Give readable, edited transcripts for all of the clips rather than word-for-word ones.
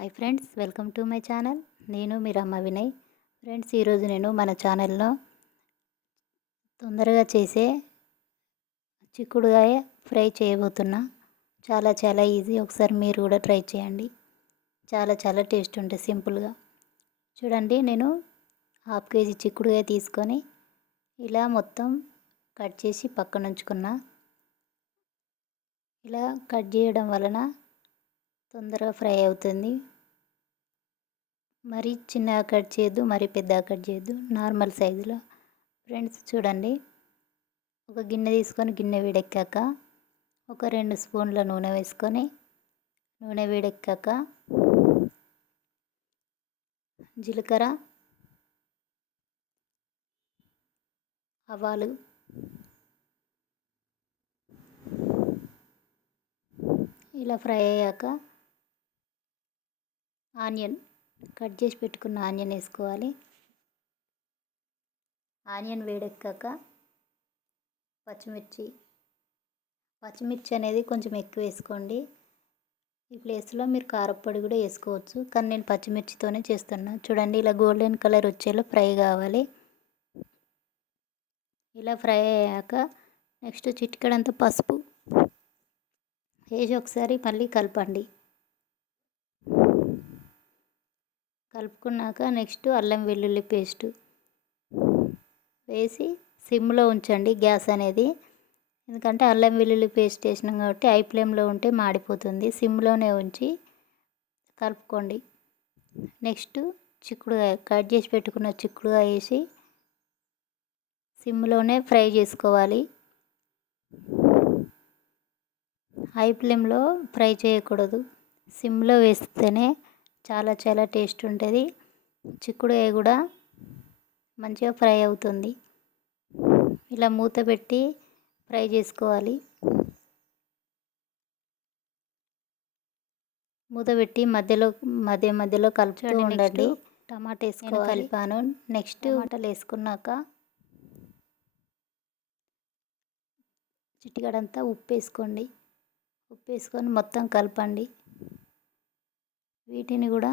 Hi friends, welcome to my channel. నేను మీ రమ్మ Vinay. Friends, ఈరోజు నేను మన ఛానల్లో తొందరగా చేసే చిక్కుడుగాయ ఫ్రై చేయబోతున్నా. చాలా ఈజీ. ఒకసారి మీరు కూడా ట్రై చేయండి. చాలా టేస్ట్ ఉంటుంది సింపుల్గా. చూడండి, నేను హాఫ్ కేజీ చిక్కుడుగాయ తీసుకొని ఇలా మొత్తం కట్ చేసి పక్కన ఉంచుకున్నా. ఇలా కట్ చేయడం వలన తొందరగా ఫ్రై అవుతుంది. మరీ చిన్నగా కట్ చేయొద్దు, మరీ పెద్దగా కట్ చేయొద్దు, నార్మల్ సైజులో. ఫ్రెండ్స్ చూడండి, ఒక గిన్నె తీసుకొని గిన్నె వేడెక్కాక ఒక 2 స్పూన్ల నూనె వేసుకొని, నూనె వేడెక్కాక జీలకర్ర, ఆవాలు, ఇలా ఫ్రై అయ్యాక ఆనియన్, కట్ చేసి పెట్టుకున్న ఆనియన్ వేసుకోవాలి. ఆనియన్ వేడెక్కాక పచ్చిమిర్చి అనేది కొంచెం ఎక్కువ వేసుకోండి. ఈ ప్లేస్లో మీరు కారప్పొడి కూడా వేసుకోవచ్చు, కానీ నేను పచ్చిమిర్చితోనే చేస్తున్నా. చూడండి, ఇలా గోల్డెన్ కలర్ వచ్చేలా ఫ్రై కావాలి. ఇలా ఫ్రై అయ్యాక నెక్స్ట్ చిటికెడంత పసుపు వేసి ఒకసారి మళ్ళీ కలపండి. కలుపుకున్నాక నెక్స్ట్ అల్లం వెల్లుల్లి పేస్టు వేసి సిమ్లో ఉంచండి గ్యాస్ అనేది. ఎందుకంటే అల్లం వెల్లుల్లి పేస్ట్ వేసినాం కాబట్టి హై ఫ్లేమ్లో ఉంటే మాడిపోతుంది. సిమ్లోనే ఉంచి కలుపుకోండి. నెక్స్ట్ చిక్కుడుకాయ, కట్ చేసి పెట్టుకున్న చిక్కుడుకాయ వేసి సిమ్లోనే ఫ్రై చేసుకోవాలి. హై ఫ్లేమ్లో ఫ్రై చేయకూడదు, సిమ్లో వేస్తేనే చాలా టేస్ట్ ఉంటుంది. చిక్కుడుకాయ కూడా మంచిగా ఫ్రై అవుతుంది. ఇలా మూత పెట్టి ఫ్రై చేసుకోవాలి. మూత పెట్టి మధ్యలో కలుపుతూ ఉండండి. టమాటా వేసుకోవాలి. కలిపాను. నెక్స్ట్ టమాటాలు వేసుకున్నాక చిటికెడంతా ఉప్పు వేసుకోండి. ఉప్పు వేసుకొని మొత్తం కలపండి. వీటిని కూడా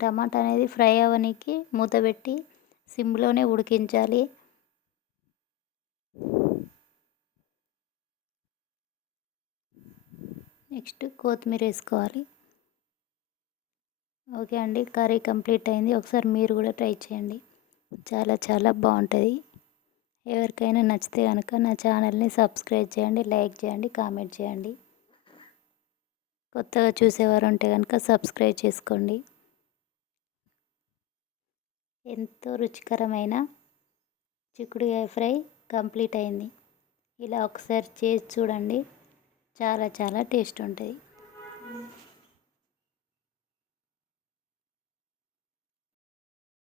టమాటా అనేది ఫ్రై అవ్వడానికి మూత పెట్టి సిమ్లోనే ఉడికించాలి. నెక్స్ట్ కొత్తిమీర వేసుకోవాలి. ఓకే అండి, కర్రీ కంప్లీట్ అయింది. ఒకసారి మీరు కూడా ట్రై చేయండి. చాలా బాగుంటుంది. ఎవరికైనా నచ్చితే కనుక నా ఛానల్ని సబ్స్క్రైబ్ చేయండి, లైక్ చేయండి, కామెంట్ చేయండి. కొత్తగా చూసేవారు ఉంటే కనుక సబ్స్క్రైబ్ చేసుకోండి. ఎంతో రుచికరమైన చిక్కుడుకాయ ఫ్రై కంప్లీట్ అయింది. ఇలా ఒకసారి చేసి చూడండి, చాలా టేస్ట్ ఉంటుంది.